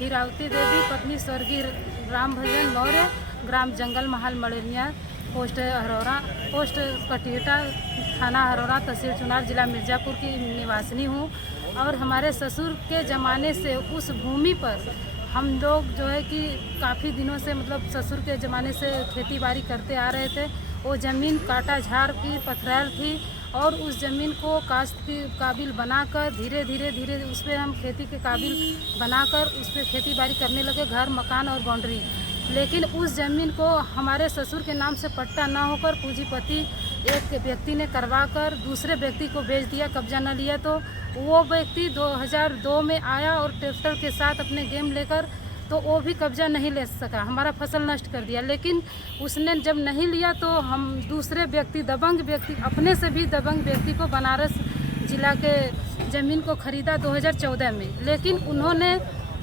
हीरावती देवी पत्नी स्वर्गीय राम भजन मौर्य, ग्राम जंगल महल मड़ेरिया, post Haraura, post कटिहटा, थाना हरौरा, तहसील चुनार, जिला मिर्ज़ापुर की निवासिनी हूँ। और हमारे ससुर के ज़माने से उस भूमि पर हम लोग जो है कि काफ़ी दिनों से मतलब ससुर के ज़माने से खेती बाड़ी करते आ रहे थे। वो ज़मीन काटा झाड़ की पथरैल थी और उस ज़मीन को काश्त के काबिल बनाकर धीरे धीरे उस पर हम खेती के काबिल बनाकर उस पर खेती बाड़ी करने लगे, घर मकान और बाउंड्री। लेकिन उस ज़मीन को हमारे ससुर के नाम से पट्टा ना होकर पूंजीपति एक व्यक्ति ने करवाकर दूसरे व्यक्ति को बेच दिया, कब्जा न लिया। तो वो व्यक्ति 2002 में आया और ट्रैक्टर के साथ अपने गेम लेकर, तो वो भी कब्जा नहीं ले सका, हमारा फसल नष्ट कर दिया। लेकिन उसने जब नहीं लिया तो हम दूसरे व्यक्ति दबंग व्यक्ति, अपने से भी दबंग व्यक्ति को बनारस जिला के ज़मीन को ख़रीदा 2014 में। लेकिन उन्होंने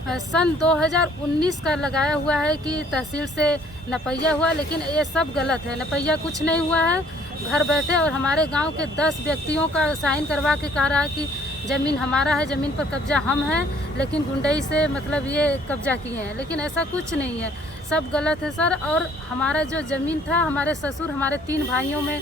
सन 2019 का लगाया हुआ है कि तहसील से नपैया हुआ, लेकिन ये सब गलत है। नपैया कुछ नहीं हुआ है, घर बैठे और हमारे गांव के 10 व्यक्तियों का साइन करवा के कह रहा है कि ज़मीन हमारा है, ज़मीन पर कब्जा हम हैं, लेकिन गुंडई से मतलब ये कब्जा किए हैं। लेकिन ऐसा कुछ नहीं है, सब गलत है सर। और हमारा जो ज़मीन था, हमारे ससुर हमारे 3 भाइयों में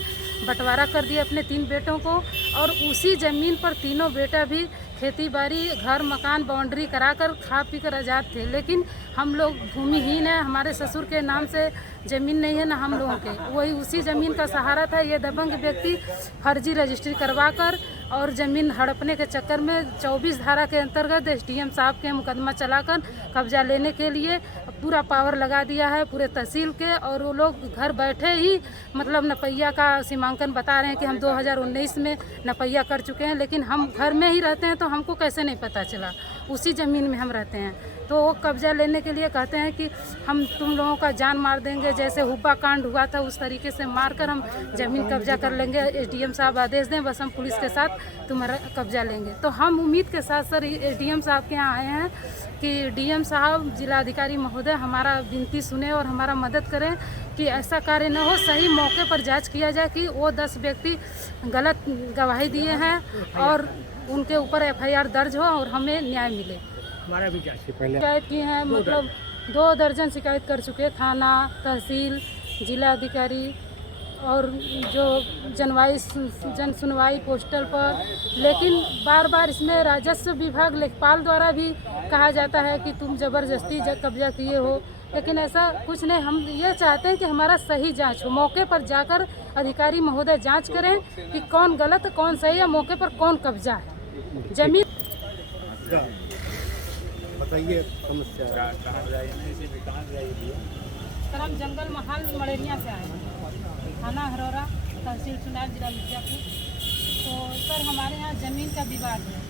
बंटवारा कर दिया अपने 3 बेटों को, और उसी ज़मीन पर तीनों बेटा भी खेती बाड़ी घर मकान बाउंड्री कराकर खा पी कर आज़ाद थे। लेकिन हम लोग भूमिहीन हैं, हमारे ससुर के नाम से ज़मीन नहीं है ना हम लोगों के, वही उसी ज़मीन का सहारा था। ये दबंग व्यक्ति फर्जी रजिस्ट्री करवाकर और ज़मीन हड़पने के चक्कर में 24 धारा के अंतर्गत SDM साहब के मुकदमा चलाकर कब्जा लेने के लिए पूरा पावर लगा दिया है पूरे तहसील के। और वो लोग घर बैठे ही मतलब नपैया का सीमांकन बता रहे हैं कि हम 2019 में नपैया कर चुके हैं, लेकिन हम घर में ही रहते हैं तो हमको कैसे नहीं पता चला, उसी ज़मीन में हम रहते हैं। तो वो कब्जा लेने के लिए कहते हैं कि हम तुम लोगों का जान मार देंगे, जैसे हुब्बा कांड हुआ था उस तरीके से मारकर हम ज़मीन कब्जा कर लेंगे, SDM साहब आदेश दें बस हम पुलिस के साथ तुम्हारा कब्जा लेंगे। तो हम उम्मीद के साथ सर SDM साहब के यहाँ आए हैं कि DM साहब, जिलाधिकारी महोदय हमारा विनती सुने और हमारा मदद करें कि ऐसा कार्य न हो, सही मौके पर जांच किया जाए कि वो 10 व्यक्ति गलत गवाही दिए हैं और उनके ऊपर FIR दर्ज हो और हमें न्याय मिले। हमारा भी शिकायत की है, मतलब 2 दर्जन शिकायत कर चुके, थाना, तहसील, जिला अधिकारी और जो जन सुनवाई पोस्टल पर। लेकिन बार बार इसमें राजस्व विभाग लेखपाल द्वारा भी कहा जाता है कि तुम ज़बरदस्ती कब्जा किए हो, लेकिन ऐसा कुछ नहीं। हम ये चाहते हैं कि हमारा सही जांच हो, मौके पर जाकर अधिकारी महोदय जांच करें कि कौन गलत कौन सही है, मौके पर कौन कब्जा है जमीन। बताइए समस्या। सर हम जंगल महल मड़ेरिया से आए हैं, थाना हरौरा, तहसील चुनार, जिला मिर्ज़ापुर। तो सर हमारे यहाँ ज़मीन का विवाद है।